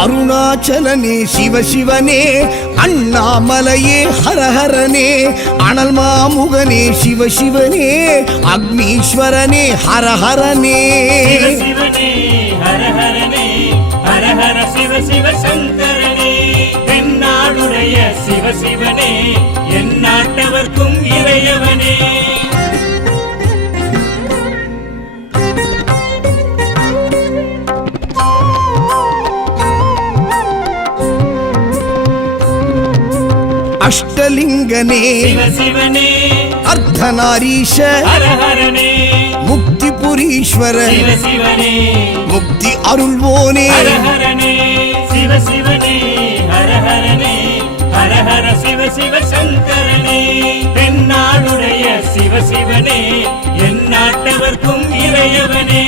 அருணாச்சலனே சிவசிவனே, அண்ணாமலையே ஹரஹரனே, அனல் மாமுகனே சிவசிவனே, அக்னீஸ்வரனே ஹரஹரனே. சிவசிவனே ஹரஹரனே, ஹரஹர சிவ சிவ சங்கரனே, தென்னாடுடைய சிவசிவனே, எந்நாட்டவர்க்கும் இறையவனே. அஷ்டலிங்கனே சிவசிவனே, அர்த்தநாரீஷ ஹரஹரனே, முக்திபுரீஸ்வர சிவசிவனே, முக்தி அருள்வோனே. ஹரஹரனே சிவசிவனே, ஹரஹரனே, ஹரஹர சிவ சிவ சங்கரனே, தென்னாடுடைய சிவசிவனே, எந்நாட்டவர்க்கும் இறையவனே.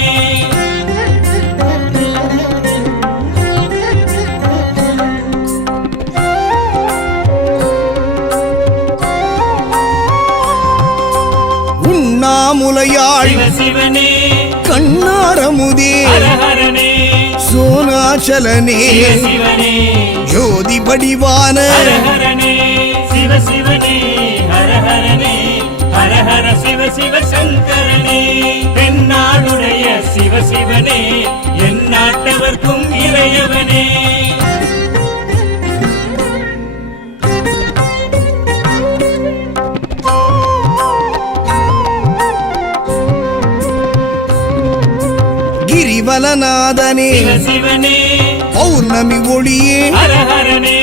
உண்ணாமுலையாள் சிவசிவனே, கண்ணாரமுதே ஹரஹரனே, சோனாச்சலனே சிவசிவனே, ஜோதி படிவான ஹரஹரனே சிவசிவனே, ஹரஹரனே, ஹரஹர சிவ சிவ சங்கரனே, தென்னாடுடைய சிவசிவனே, எந்நாட்டவர்க்கும் இறையவனே. கிரிவலநாதனே சிவசிவனே, பௌர்ணமி ஒளியே ஹரஹரனே,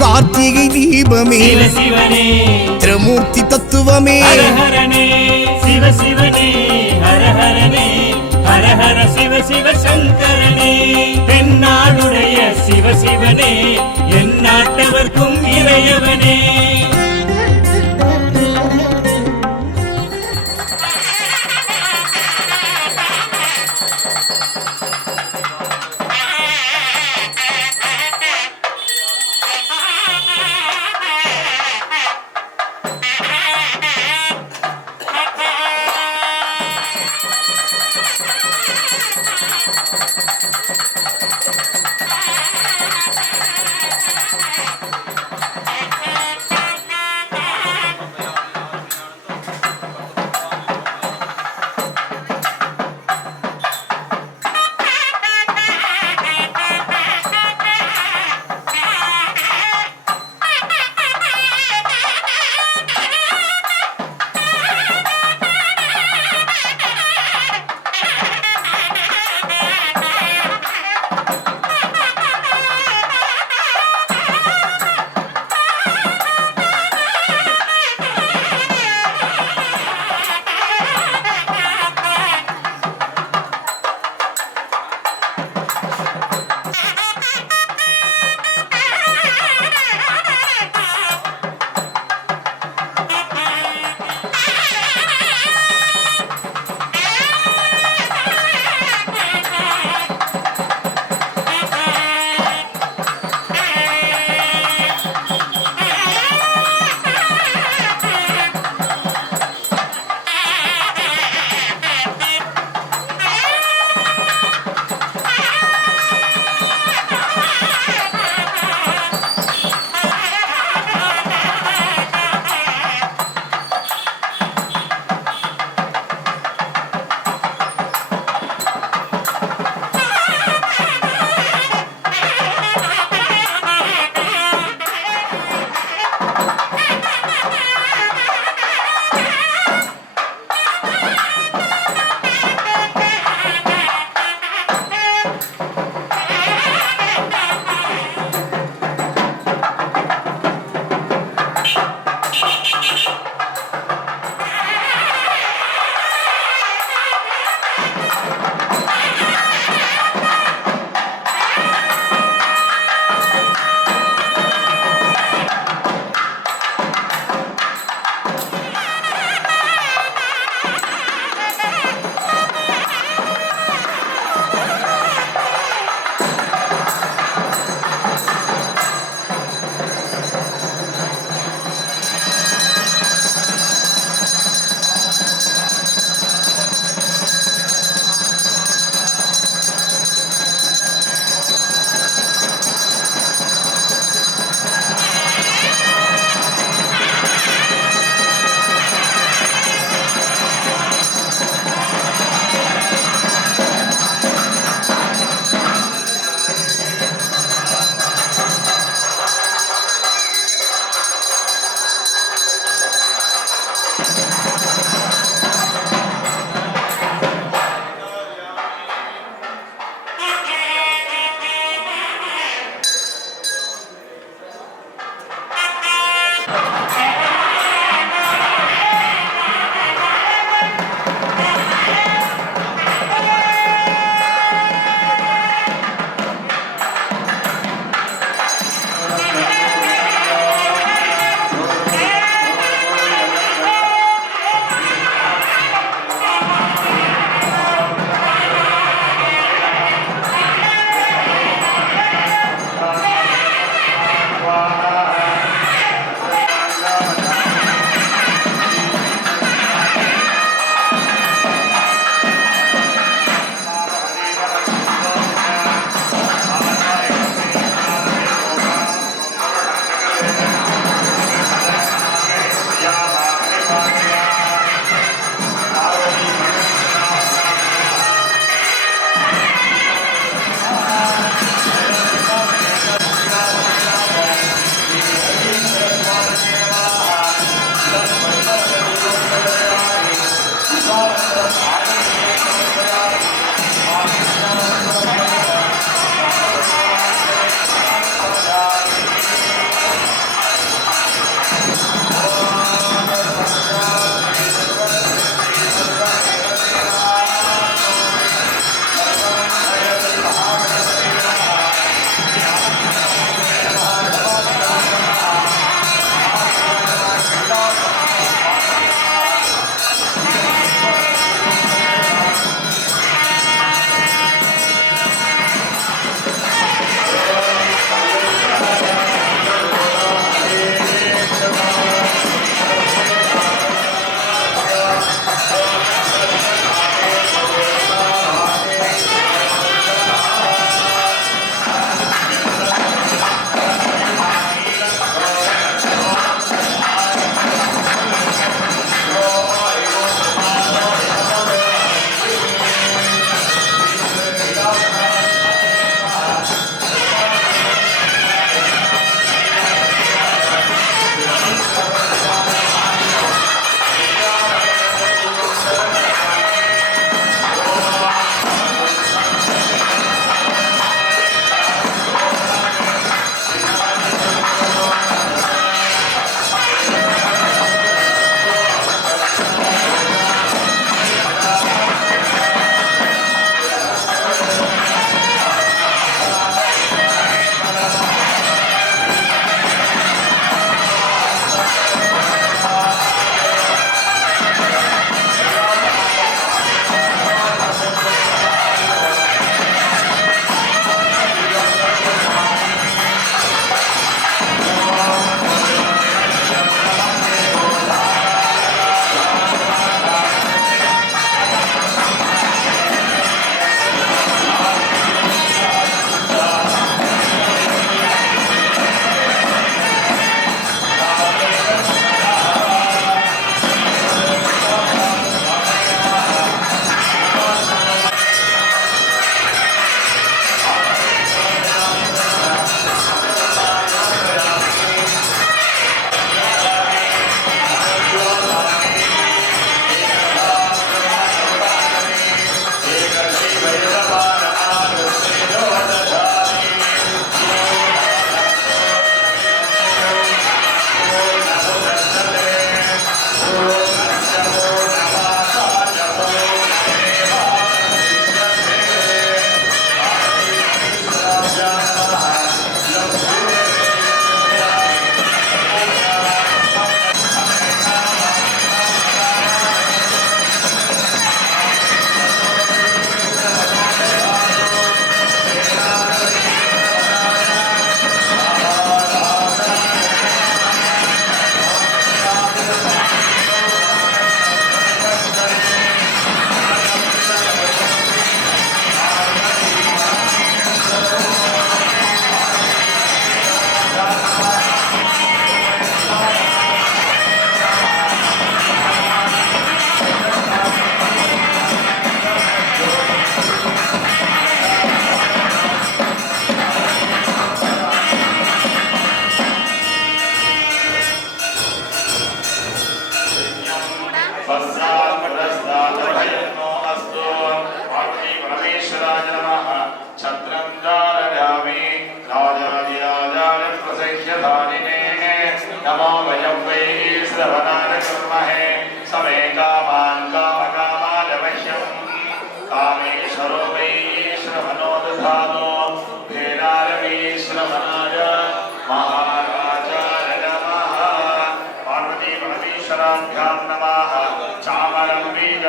கார்த்திகை தீபமே சிவசிவனே, திரிமூர்த்தி தத்துவமே. ஹரஹரனே சிவசிவனே, ஹரஹரனே, ஹரஹர சிவ சிவ சங்கரனே, தென்னாடுடைய சிவசிவனே, எந்நாட்டவர்க்கும் இறையவனே.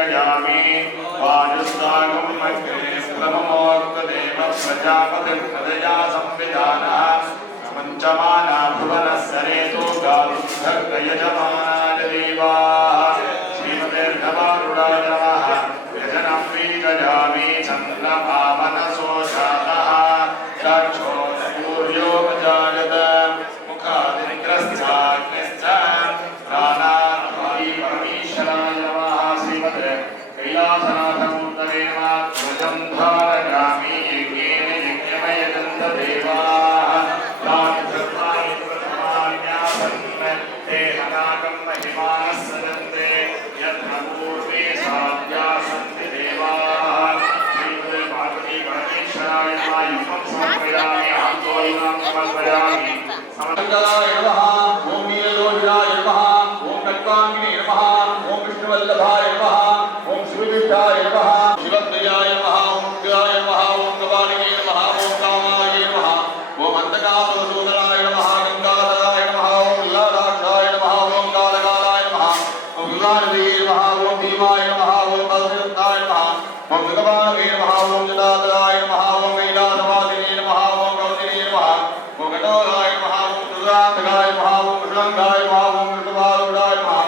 पूजयामि वायुस्तागं मग्ने ब्रह्मोक्तदेव प्रजापतिर्हृदया संविधानः पञ्चमाना भुवनस्सरेतो गारुद्धर्गयजमानाय देवाः श्रीमतेर्घवारुणाय नमः यजनं वीगजामि चन्द्रभावनसोषातः चक्षो सूर्योपजायत मुखादिग्रस्याग्निश्च प्राणान्वायि परमेश्वराय नमः श्रीमते कैलासनाथमुत्तरे नमः ध्वजं धारयामि यज्ञेन यज्ञमयजन्त देवाः तानि धर्माणि प्रथमान्यासन् ते हनाकं महिमानः सजन्ते यत्र पूर्वे साध्या सन्ति देवाः श्रीमते पार्वती परमेश्वराय नमः युगं समर्पयामि आन्दोलनं समर्पयामि समर्पयामि नमः ओम नीललोहिताय नमः ओम कट्वांगिने नमः ओम विष्णुवल्लभाय नमः ओम शिवविष्ठाय नमः शिवप्रियाय नमः ओम शिवाय नमः ओम कपालिने नमः ओम कामाय नमः ओम अंधकासुरसूदनाय नमः गंगाधराय नमः ओम लालाक्षाय नमः ओम कालकालाय नमः ओम युगानदे नमः ओम भीमाय नमः ओम बलवन्ताय नमः ओम भगवाने नमः ओम जटाधराय नमः ओम कैलासवासिने नमः ओम गौतमे नमः ओम घटोराय नमः ओम दुर्गांतकाय नमः ओम कृष्णांगाय नमः ओम कृष्णवारुणाय नमः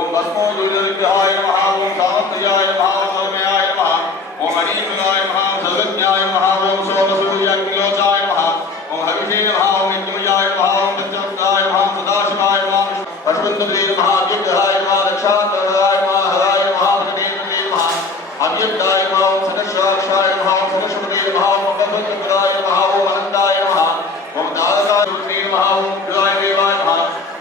ओम भस्मोदुर्विग्रहाय नमः ओम सामर्थ्याय नमः ओम अग्नयाय नमः ओम अनीमगाय नमः ओम सर्वज्ञाय नमः ओम सोमसूर्याग्निलोचाय नमः ओम हविषे नमः ओम नित्यमयाय नमः ओम सत्यवक्ताय नमः ओम सदाशिवाय नमः पशुपतिदेव नमः अव्यग्रहाय नमः रक्षाकराय नमः हराय नमः भगदेन्द्रदेव नमः अव्यक्ताय नमः ओम सदस्वाक्षाय नमः ओम सदस्वदेव नमः ओम कल्पतरुराय नमः ओम अनंताय नमः ओम दारकाय नमः ओम शिवाय देवाय नमः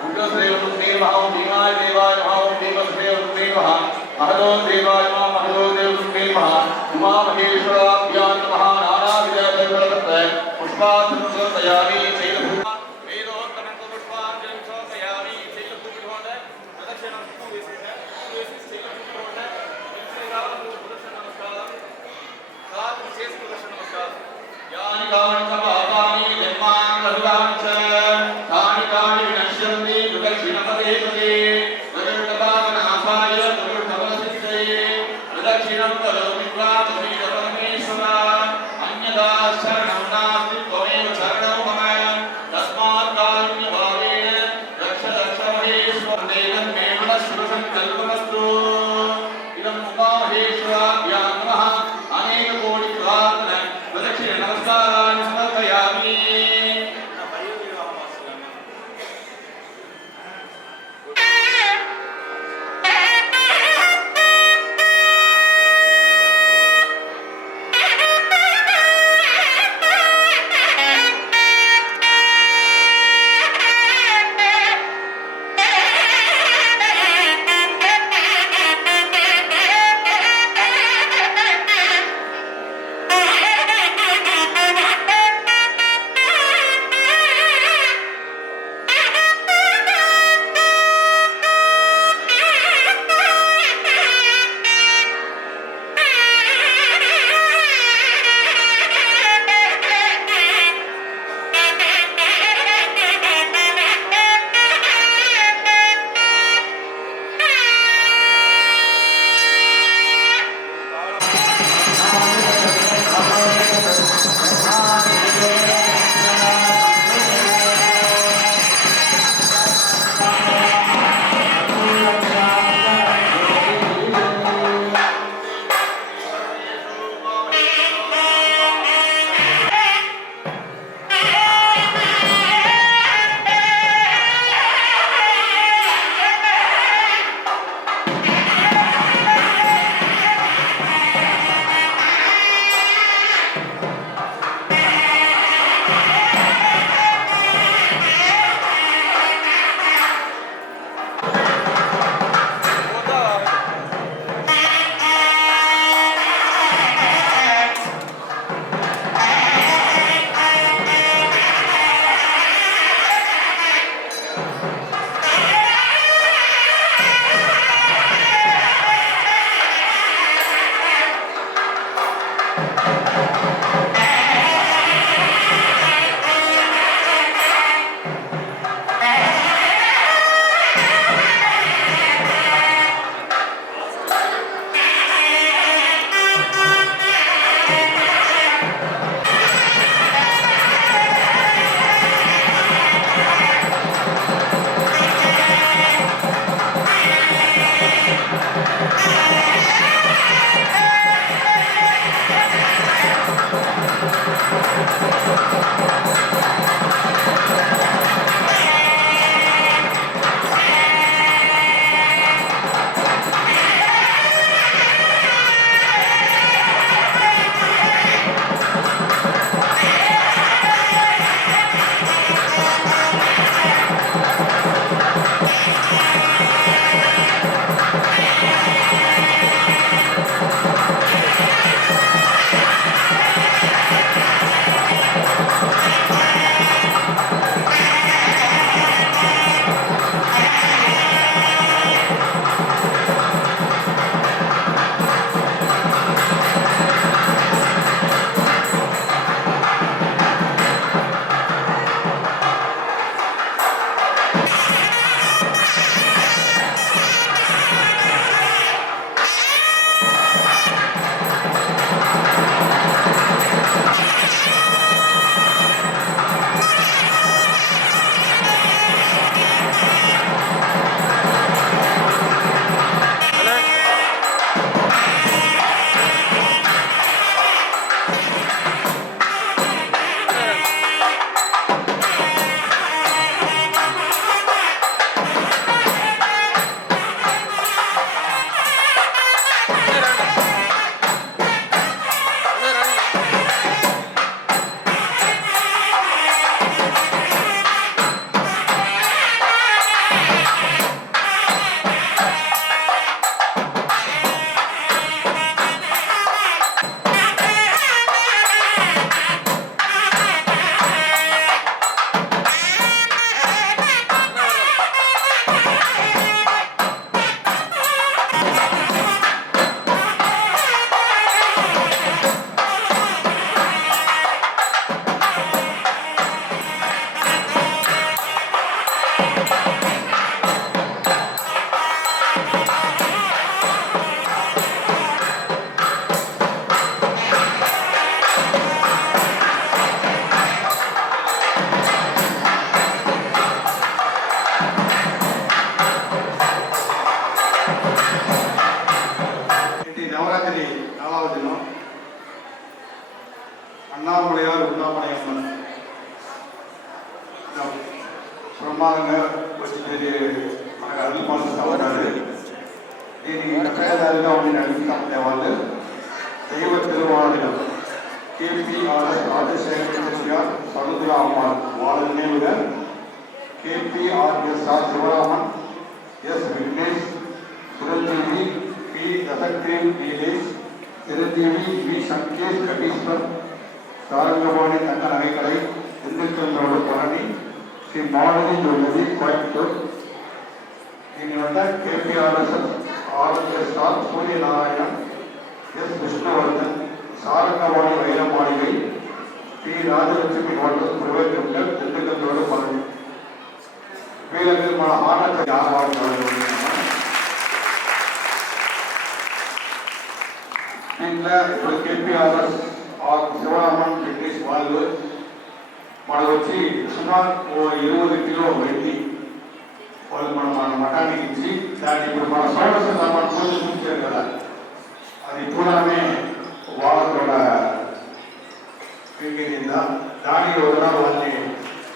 उग्रदेव नमः ओम भीमाय देवाय नमः ओम देवदेव नमः महदो देवाय नमः महदो देव नमः उमा महेश्वराभ्यां नमः नानाविधदैवरत्न पुष्पार्थं समर्पयामि शैलभूषा वेदोत्तमं पुष्पाञ्जलिं समर्पयामि शैलभूषाद प्रदक्षिणं पूर्वसिद्ध शैलभूषाद नमस्कारं सात विशेष प्रदर्शन नमस्कार यानि कानि समापानि जन्मानि सर्वाणि च तानि तानि विनश्यन्ति प्रदक्षिणपदे पदे प्रदक्षिणपावनासाय प्रदक्षिणपदसिद्धये प्रदक्षिणं करोमि त्वां परमेश्वर अन्यथा शरणं नास्ति त्वमेव शरणं मम तस्मात् कारुण्यभावेन रक्ष रक्ष महेश्वर देवं मे मनःशुभसङ्कल्पमस्तु इदं उमामहेश्वराभ्यां नमः अनेककोटिप्रार्थना प्रदक्षिण नमस्कारान् समर्पयामि நவராத்திரி 4வது தினம் அண்ணாமலையார் உண்ணாமலையம்மன் பிரம்மாங்க వచ్చి మనకు అర్థం పడుతూ ఉంటారు. దీని ప్రజలుగా ఉండి నడిపిస్తుండే వాళ్ళు దైవ తిరువాళ్ళు కేపీఆర్ఎస్ రాజశేఖర సముద్ర అమ్మాள் వాళ్ళ నేముగా KPRSR Sivaraman S Vignesh Chiranjeevi P దశక్రేమ్ నీలేష్ చిరంజీవి వి సంకేష్ కటీశ్వర్ சாரங்கபாணி தங்க நகைக்கடை திண்டுக்கல் ரோடு பழனி ஸ்ரீ மாலதி ஜுவல்லரி கோயம்புத்தூர். இனி வந்த KPRS R Suryanarayanan S Vishnuvardhan Sarangapani வைர மாளிகை பி ராஜலட்சுமி ஹோட்டல் பிரவேசங்கள் திண்டுக்கல் ரோடு பழனி வீரர்கள் ஆனந்த ஆரவாடி ఇప్పుడు కేపీఆర్ఎస్ శివరామన్ బ్రిటిష్ వాళ్ళు మనకు వచ్చి సుమారు 20 కిలో వెండి వాళ్ళు మన మఠానికి ఇచ్చి దాన్ని ఇప్పుడు మన షోడశ సామాన్ పూజ చూపించారు కదా అది పూర్వమే వాళ్ళతోడ పెరిగిందా దానికి ఒక వాళ్ళని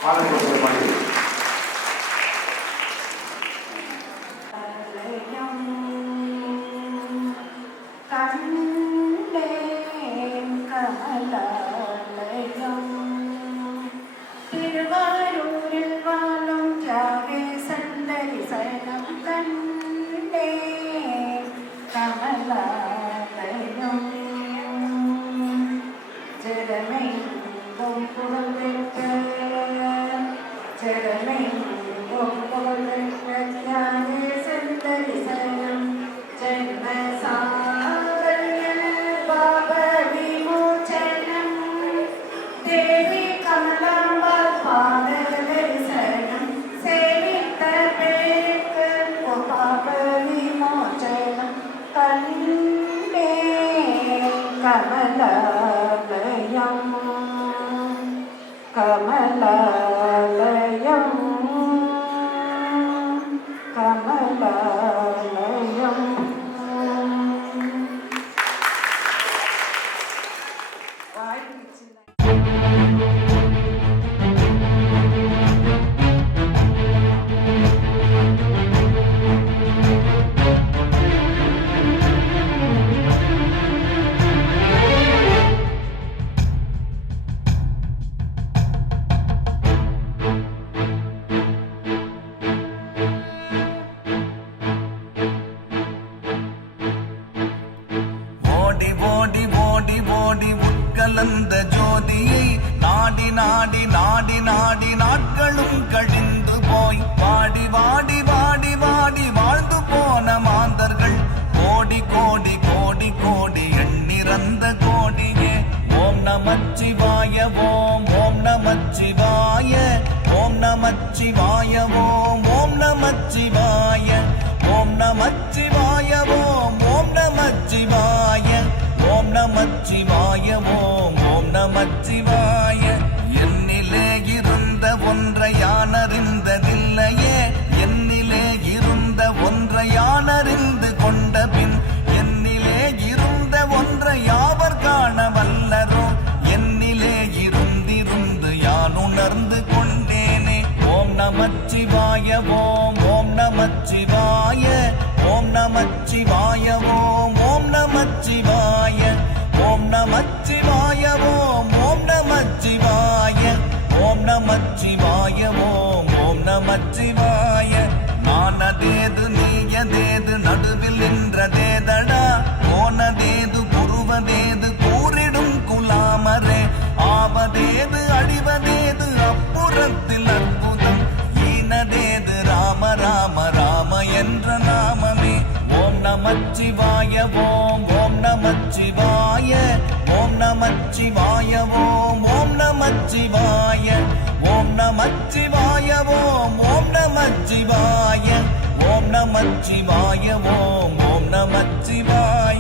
ఆనందపడి கலந்த ஜோதியை நாடி நாடி நாடி நாடி நாட்களும் கழிந்து போய் வாடி வாடி வாடி வாடி வாழ்ந்து போன மாந்தர்கள் கோடி கோடி கோடி கோடி எண்ணிறந்த கோடியே ஓம் நமச்சிவாய ஓம் ஓம் நமச்சிவாய ஓம் நமச்சிவாய ஓம் ஓம் நமச்சிவாய ஓம் நமச்சிவாய ஓம் ஓம் நமச்சிவாய ஓம் நமச்சிவாய ஓம் ஓம் நமச்சிவாய என்னிலே இருந்த ஒன்றை யானறிந்ததில்லையே என்னிலே இருந்த ஒன்றை யானறிந்து கொண்ட பின் என்னிலே இருந்த ஒன்றை யாவர் காண வல்லரோ என்னிலே இருந்திருந்து யான் உணர்ந்து கொண்டேனே ஓம் நமச்சிவாய ஓம் ஓம் நமச்சிவாய ஓம் நமச்சிவாய ஓம் ஓம் நமச்சிவாய ஓம் நமச்சிவாய ஓம் ஓம் நமச்சிவாய ஓம் நமச்சிவாய ஓம் ஓம் நமச்சிவாய நானதேது நீயதேது நடுவில் நின்றதேதடா போனதேது புருவதேது கூறிடும் குலாமரே ஆவதேது அழிவதேது அப்புறத்தில் அற்புதம் ஈனதேது ராம ராம ராம என்ற நாமமே ஓம் நமச்சிவாய ஓம் ஓம் நமச்சிவாய ஓம் நமச்சிவாய ஓம் ஓம் நமச்சிவாய ஓம் நமச்சிவாய ஓம் ஓம் நமச்சிவாய ஓம் நமச்சிவாய ஓம் ஓம் நமச்சிவாய